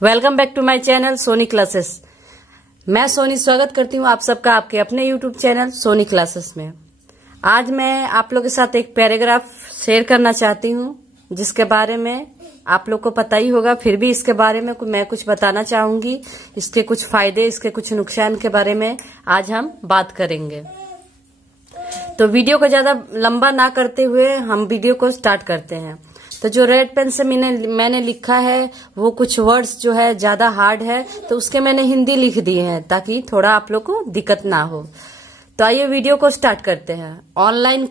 Welcome back to my channel Soni classes. मैं सोनी स्वागत करती हूँ आप सबका आपके अपने यूट्यूब चैनल सोनी क्लासेस में। आज मैं आप लोगों के साथ एक पैराग्राफ शेयर करना चाहती हूँ जिसके बारे में आप लोग को पता ही होगा, फिर भी इसके बारे में मैं कुछ बताना चाहूंगी। इसके कुछ फायदे, इसके कुछ नुकसान के बारे में आज हम बात करेंगे। तो वीडियो को ज्यादा लंबा ना करते हुए हम वीडियो को स्टार्ट करते हैं। तो जो रेड पेन से मैंने लिखा है वो कुछ वर्ड्स जो है ज्यादा हार्ड है, तो उसके मैंने हिंदी लिख दिए हैं ताकि थोड़ा आप लोग को दिक्कत ना हो। तो आइए वीडियो को स्टार्ट करते हैं। ऑनलाइन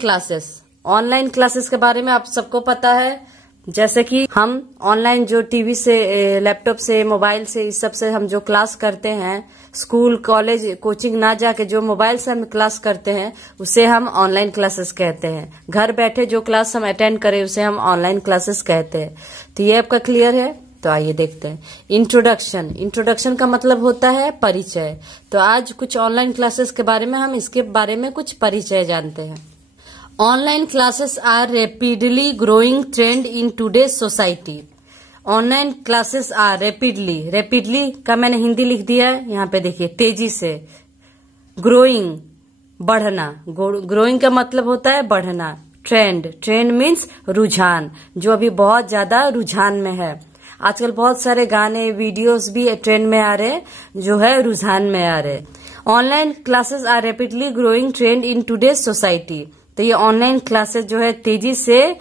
क्लासेस के बारे में आप सबको पता है, जैसे कि हम ऑनलाइन जो टीवी से, लैपटॉप से, मोबाइल से, इस सब से हम जो क्लास करते हैं, स्कूल कॉलेज कोचिंग ना जाके जो मोबाइल से हम क्लास करते हैं उसे हम ऑनलाइन क्लासेस कहते हैं। घर बैठे जो क्लास हम अटेंड करें उसे हम ऑनलाइन क्लासेस कहते हैं। तो ये आपका क्लियर है। तो आइए देखते हैं। इंट्रोडक्शन का मतलब होता है परिचय। तो आज कुछ ऑनलाइन क्लासेस के बारे में हम इसके बारे में कुछ परिचय जानते हैं। Online classes are rapidly growing trend in today's society. Online classes are rapidly का मैंने हिंदी लिख दिया है, यहाँ पे देखिए, तेजी से। ग्रोइंग बढ़ना, ग्रोइंग का मतलब होता है बढ़ना। ट्रेंड मीन्स रुझान, जो अभी बहुत ज्यादा रुझान में है। आजकल बहुत सारे गाने वीडियोस भी ट्रेंड में आ रहे, जो है रुझान में आ रहे। Online classes are rapidly growing trend in today's society. तो ये ऑनलाइन क्लासेस जो है तेजी से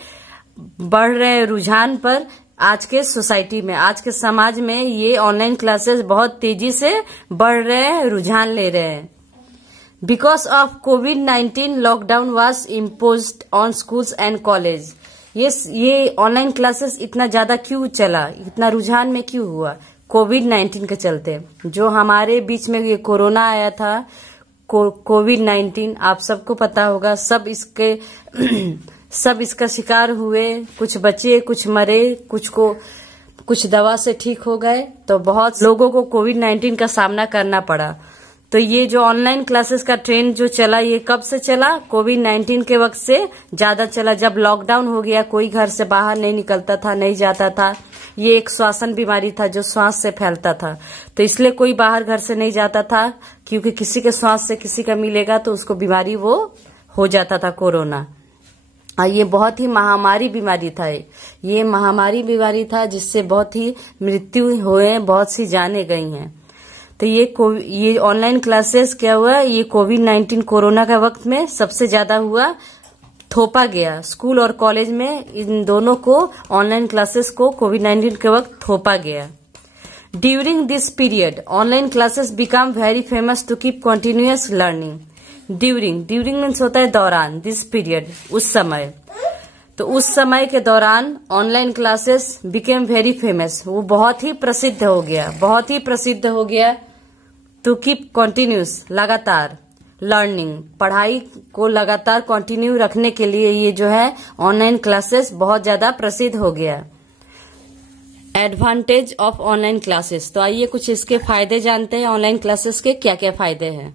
बढ़ रहे रुझान पर आज के सोसाइटी में, आज के समाज में ये ऑनलाइन क्लासेस बहुत तेजी से बढ़ रहे हैं, रुझान ले रहे हैं। Because of covid lockdown was imposed on schools and college. ये ऑनलाइन क्लासेस इतना ज्यादा क्यों चला, इतना रुझान में क्यों हुआ? कोविड-19 के चलते। जो हमारे बीच में ये कोरोना आया था, कोविड-19, आप सबको पता होगा, सब इसका शिकार हुए। कुछ बचे, कुछ मरे, कुछ दवा से ठीक हो गए। तो बहुत लोगों को कोविड-19 का सामना करना पड़ा। तो ये जो ऑनलाइन क्लासेस का ट्रेंड जो चला, ये कब से चला? कोविड-19 के वक्त से ज्यादा चला। जब लॉकडाउन हो गया, कोई घर से बाहर नहीं निकलता था, नहीं जाता था। ये एक श्वासन बीमारी था जो श्वास से फैलता था, तो इसलिए कोई बाहर घर से नहीं जाता था, क्योंकि किसी के श्वास से किसी का मिलेगा तो उसको बीमारी वो हो जाता था, कोरोना। ये बहुत ही महामारी बीमारी था। ये महामारी बीमारी था जिससे बहुत ही मृत्यु हुए, बहुत सी जाने गई हैं। तो ये ऑनलाइन क्लासेस क्या हुआ, ये कोविड-19 कोरोना के वक्त में सबसे ज्यादा हुआ, थोपा गया। स्कूल और कॉलेज में इन दोनों को, ऑनलाइन क्लासेस को कोविड-19 के वक्त थोपा गया। During this period online classes become very famous to keep continuous learning. During means होता है दौरान, दिस पीरियड उस समय। तो उस समय के दौरान online classes became very famous, वो बहुत ही प्रसिद्ध हो गया। टू कीप कंटिन्यूअस, लगातार, लर्निंग, पढ़ाई को लगातार कंटिन्यू रखने के लिए ये जो है ऑनलाइन क्लासेस बहुत ज्यादा प्रसिद्ध हो गया। Advantage of online classes. तो आइए कुछ इसके फायदे जानते हैं। ऑनलाइन क्लासेस के क्या क्या फायदे हैं।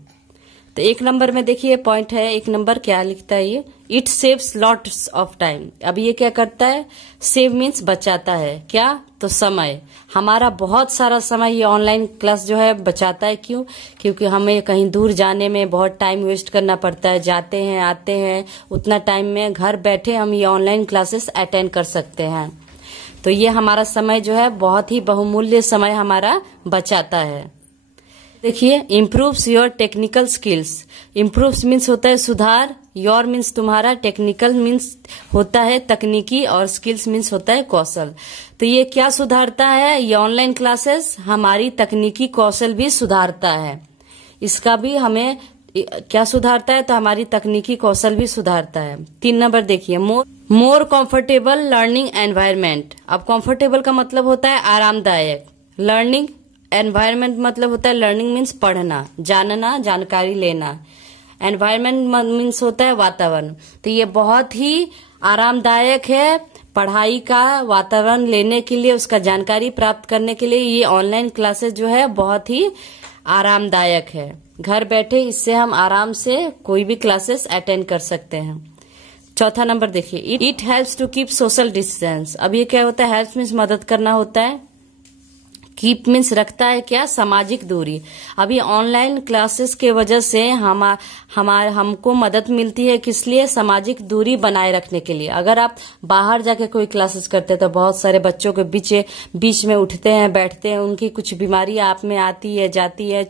तो एक नंबर में देखिए पॉइंट है, एक नंबर क्या लिखता है ये, it saves lots of time. अब ये क्या करता है? सेव मीन्स बचाता है। क्या? तो समय, हमारा बहुत सारा समय ये ऑनलाइन क्लास जो है बचाता है। क्यों? क्योंकि हमें कहीं दूर जाने में बहुत टाइम वेस्ट करना पड़ता है, जाते हैं आते हैं, उतना टाइम में घर बैठे हम ये ऑनलाइन क्लासेस अटेंड कर सकते हैं। तो ये हमारा समय जो है बहुत ही बहुमूल्य समय हमारा बचाता है। देखिए, improves your technical skills. Improves means होता है सुधार, योर मीन्स तुम्हारा, टेक्निकल मीन्स होता है तकनीकी, और स्किल्स मीन्स होता है कौशल। तो ये क्या सुधारता है? ये ऑनलाइन क्लासेस हमारी तकनीकी कौशल भी सुधारता है। इसका भी हमें क्या सुधारता है? तो हमारी तकनीकी कौशल भी सुधारता है। 3 नंबर देखिए, मोर कंफर्टेबल लर्निंग एनवायरमेंट। अब कंफर्टेबल का मतलब होता है आरामदायक, लर्निंग एनवायरमेंट मतलब होता है, लर्निंग मीन्स पढ़ना, जानना, जानकारी लेना। एनवायरमेंट मीन्स होता है वातावरण। तो ये बहुत ही आरामदायक है पढ़ाई का वातावरण लेने के लिए, उसका जानकारी प्राप्त करने के लिए ये ऑनलाइन क्लासेस जो है बहुत ही आरामदायक है। घर बैठे इससे हम आराम से कोई भी क्लासेस अटेंड कर सकते हैं। चौथा नंबर देखिए, it helps to keep social distance. अब ये क्या होता है? हेल्प्स मीन्स मदद करना होता है। कीप मीन्स रखता है क्या, सामाजिक दूरी। अभी ऑनलाइन क्लासेस के वजह से हमको मदद मिलती है, किस लिए, सामाजिक दूरी बनाए रखने के लिए। अगर आप बाहर जाके कोई क्लासेस करते हैं तो बहुत सारे बच्चों के बीच में उठते हैं, बैठते हैं, उनकी कुछ बीमारी आप में आती है, जाती है,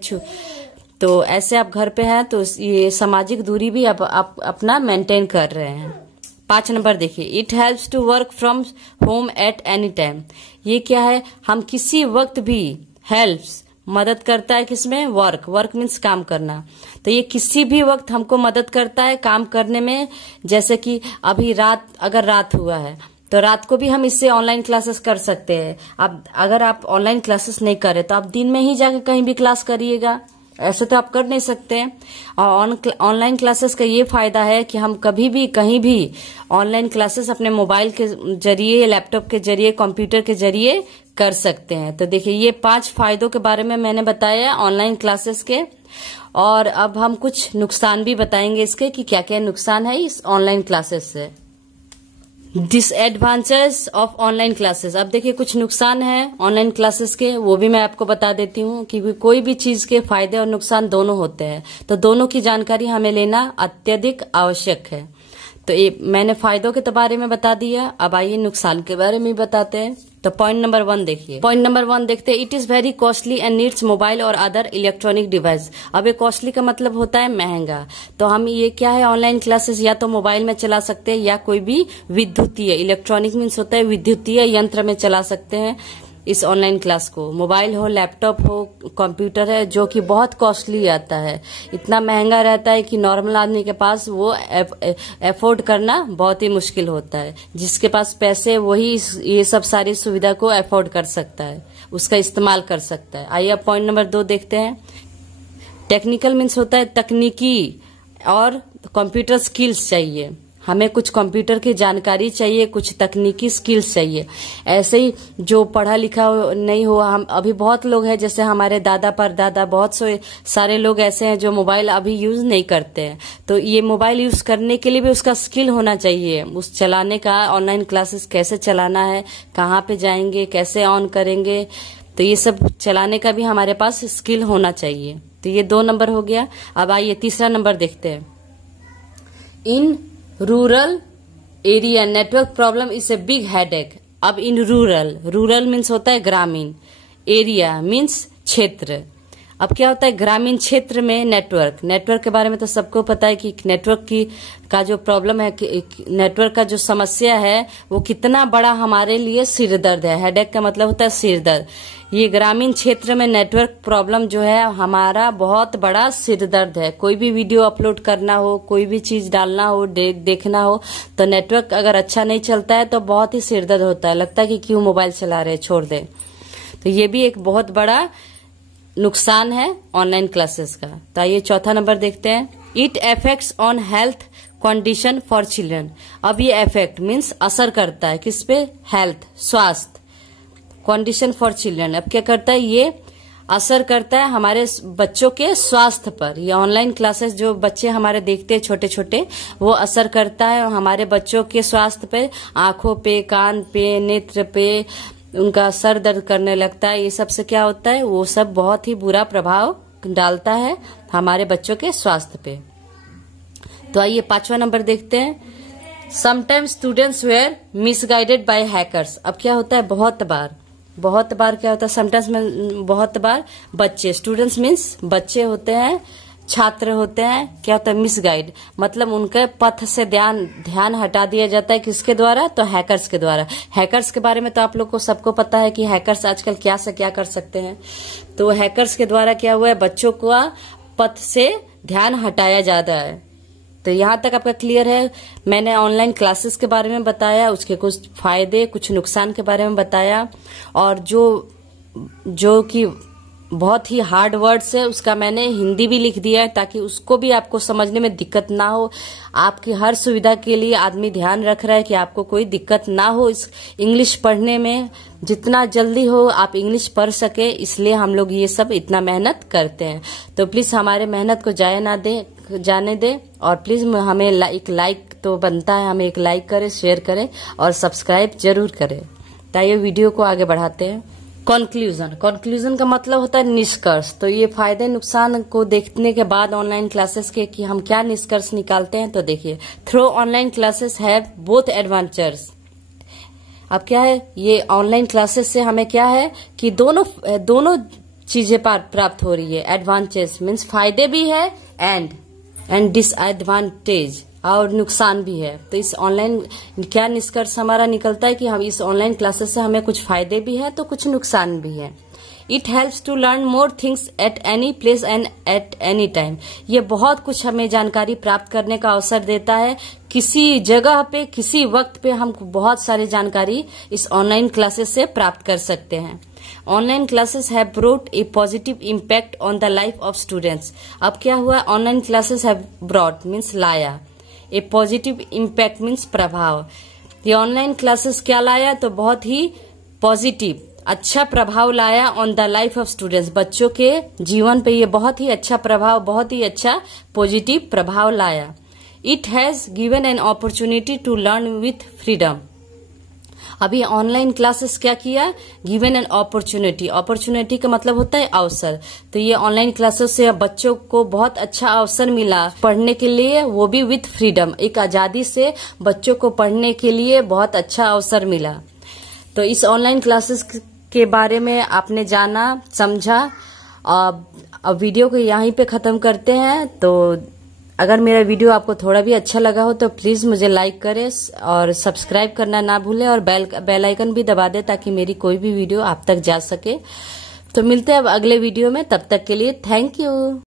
तो ऐसे आप घर पे हैं तो ये सामाजिक दूरी भी आप अपना मेंटेन कर रहे हैं। 5 नंबर देखिए, it helps to work from home at any time. ये क्या है, हम किसी वक्त भी, हेल्प्स मदद करता है किसमें, वर्क मीन्स काम करना। तो ये किसी भी वक्त हमको मदद करता है काम करने में। जैसे कि अभी अगर रात हुआ है तो रात को भी हम इससे ऑनलाइन क्लासेस कर सकते हैं। अब अगर आप ऑनलाइन क्लासेस नहीं करें तो आप दिन में ही जाकर कहीं भी क्लास करिएगा, ऐसे तो आप कर नहीं सकते हैं। और ऑनलाइन क्लासेस का ये फायदा है कि हम कभी भी कहीं भी ऑनलाइन क्लासेस अपने मोबाइल के जरिए, लैपटॉप के जरिए, कंप्यूटर के जरिए कर सकते हैं। तो देखिए ये 5 फायदों के बारे में मैंने बताया ऑनलाइन क्लासेस के। और अब हम कुछ नुकसान भी बताएंगे इसके कि क्या क्या नुकसान है इस ऑनलाइन क्लासेस से। Disadvantage of online classes. अब देखिए कुछ नुकसान है ऑनलाइन क्लासेस के, वो भी मैं आपको बता देती हूँ कि कोई भी चीज के फायदे और नुकसान दोनों होते हैं, तो दोनों की जानकारी हमें लेना अत्यधिक आवश्यक है। तो ये मैंने फायदों के बारे में बता दिया, अब आइए नुकसान के बारे में बताते हैं। तो पॉइंट नंबर 1 देखिए, पॉइंट नंबर 1 देखते हैं, it is very costly and needs mobile और अदर इलेक्ट्रॉनिक डिवाइस। अब ये कॉस्टली का मतलब होता है महंगा। तो हम ये क्या है, ऑनलाइन क्लासेस या तो मोबाइल में चला सकते हैं या कोई भी विद्युतीय, इलेक्ट्रॉनिक मीन्स होता है विद्युतीय यंत्र में चला सकते हैं इस ऑनलाइन क्लास को। मोबाइल हो, लैपटॉप हो, कंप्यूटर है, जो कि बहुत कॉस्टली आता है, इतना महंगा रहता है कि नॉर्मल आदमी के पास वो अफोर्ड करना बहुत ही मुश्किल होता है। जिसके पास पैसे वही ये सब सारी सुविधा को अफोर्ड कर सकता है, उसका इस्तेमाल कर सकता है। आइए अब पॉइंट नंबर 2 देखते हैं। टेक्निकल मीन्स होता है तकनीकी और कंप्यूटर स्किल्स चाहिए, हमें कुछ कंप्यूटर की जानकारी चाहिए, कुछ तकनीकी स्किल्स चाहिए। ऐसे ही जो पढ़ा लिखा नहीं हो, हम अभी बहुत लोग हैं जैसे हमारे दादा परदादा, बहुत सारे लोग ऐसे हैं जो मोबाइल अभी यूज नहीं करते हैं। तो ये मोबाइल यूज करने के लिए भी उसका स्किल होना चाहिए, उस चलाने का, ऑनलाइन क्लासेस कैसे चलाना है, कहाँ पे जाएंगे, कैसे ऑन करेंगे, तो ये सब चलाने का भी हमारे पास स्किल होना चाहिए। तो ये 2 नंबर हो गया। अब आइए तीसरा नंबर देखते हैं। In rural area network problem is a big headache. अब इन रूरल मीन्स होता है ग्रामीण, एरिया मीन्स क्षेत्र। अब क्या होता है ग्रामीण क्षेत्र में नेटवर्क के बारे में तो सबको पता है कि नेटवर्क का जो प्रॉब्लम है, नेटवर्क का जो समस्या है वो कितना बड़ा हमारे लिए सिरदर्द है। हेडेक का मतलब होता है सिरदर्द। ये ग्रामीण क्षेत्र में नेटवर्क प्रॉब्लम जो है हमारा बहुत बड़ा सिरदर्द है। कोई भी वीडियो अपलोड करना हो, कोई भी चीज डालना हो, देखना हो, तो नेटवर्क अगर अच्छा नहीं चलता है तो बहुत ही सिरदर्द होता है, लगता है कि क्यों मोबाइल चला रहे, छोड़ दे। तो ये भी एक बहुत बड़ा नुकसान है ऑनलाइन क्लासेस का। तो आइए चौथा नंबर देखते हैं। It affects on health condition for children. अब ये अफेक्ट मीन्स असर करता है किस पे, हेल्थ, स्वास्थ्य, कंडीशन फॉर चिल्ड्रन। अब क्या करता है, ये असर करता है हमारे बच्चों के स्वास्थ्य पर। ये ऑनलाइन क्लासेस जो बच्चे हमारे देखते हैं छोटे छोटे, वो असर करता है हमारे बच्चों के स्वास्थ्य पे, आंखों पे, कान पे, नेत्र पे, उनका सर दर्द करने लगता है। ये सब से क्या होता है, वो सब बहुत ही बुरा प्रभाव डालता है हमारे बच्चों के स्वास्थ्य पे। तो आइए 5वां नंबर देखते हैं। Sometimes students were misguided by hackers. अब क्या होता है, बहुत बार क्या होता है, समटाइम्स में बहुत बार बच्चे, स्टूडेंट्स मीन्स बच्चे होते हैं, छात्र होते हैं, क्या होता है मिसगाइड, मतलब उनके पथ से ध्यान हटा दिया जाता है। किसके द्वारा, तो हैकर्स के द्वारा। हैकर्स के बारे में तो आप लोग को सबको पता है कि हैकर्स आजकल क्या से क्या कर सकते हैं। तो हैकर्स के द्वारा क्या हुआ है, बच्चों का पथ से ध्यान हटाया जाता है। तो यहाँ तक आपका क्लियर है। मैंने ऑनलाइन क्लासेस के बारे में बताया, उसके कुछ फायदे, कुछ नुकसान के बारे में बताया, और जो कि बहुत ही हार्ड वर्ड्स है उसका मैंने हिंदी भी लिख दिया है ताकि उसको भी आपको समझने में दिक्कत ना हो। आपकी हर सुविधा के लिए आदमी ध्यान रख रहा है कि आपको कोई दिक्कत ना हो इस इंग्लिश पढ़ने में। जितना जल्दी हो आप इंग्लिश पढ़ सके, इसलिए हम लोग ये सब इतना मेहनत करते हैं। तो प्लीज हमारे मेहनत को जाने दे और प्लीज हमें एक लाइक तो बनता है, हमें एक लाइक करें, शेयर करें और सब्सक्राइब जरूर करें। ताकि वीडियो को आगे बढ़ाते हैं। कंक्लूजन का मतलब होता है निष्कर्ष। तो ये फायदे नुकसान को देखने के बाद ऑनलाइन क्लासेस के कि हम क्या निष्कर्ष निकालते हैं, तो देखिए, through online classes have both advantages. अब क्या है, ये ऑनलाइन क्लासेस से हमें क्या है कि दोनों चीजें प्राप्त हो रही है। एडवांटेज मीन्स फायदे भी है एंड डिसएडवांटेज और नुकसान भी है। तो इस ऑनलाइन क्या निष्कर्ष हमारा निकलता है कि हम इस ऑनलाइन क्लासेस से हमें कुछ फायदे भी है तो कुछ नुकसान भी है। It helps to learn more things at any place and at any time. ये बहुत कुछ हमें जानकारी प्राप्त करने का अवसर देता है। किसी जगह पे किसी वक्त पे हम बहुत सारी जानकारी इस ऑनलाइन क्लासेस से प्राप्त कर सकते हैं। Online classes have brought a positive impact on the life of students. अब क्या हुआ, online classes have brought means लाया, ए पॉजिटिव इम्पैक्ट मीन्स प्रभाव। ये ऑनलाइन क्लासेस क्या लाया, तो बहुत ही पॉजिटिव अच्छा प्रभाव लाया on the life of students. बच्चों के जीवन पे ये बहुत ही अच्छा प्रभाव, बहुत ही अच्छा पॉजिटिव प्रभाव लाया। It has given an opportunity to learn with freedom. अभी ऑनलाइन क्लासेस क्या किया, गिवन एन अपॉर्चुनिटी का मतलब होता है अवसर। तो ये ऑनलाइन क्लासेस से बच्चों को बहुत अच्छा अवसर मिला पढ़ने के लिए, वो भी विथ फ्रीडम, एक आजादी से बच्चों को पढ़ने के लिए बहुत अच्छा अवसर मिला। तो इस ऑनलाइन क्लासेस के बारे में आपने जाना, समझा। अब वीडियो को यहीं पे खत्म करते हैं। तो अगर मेरा वीडियो आपको थोड़ा भी अच्छा लगा हो तो प्लीज मुझे लाइक करें और सब्सक्राइब करना ना भूलें और बेल आइकन भी दबा दें ताकि मेरी कोई भी वीडियो आप तक जा सके। तो मिलते हैं अब अगले वीडियो में, तब तक के लिए थैंक यू।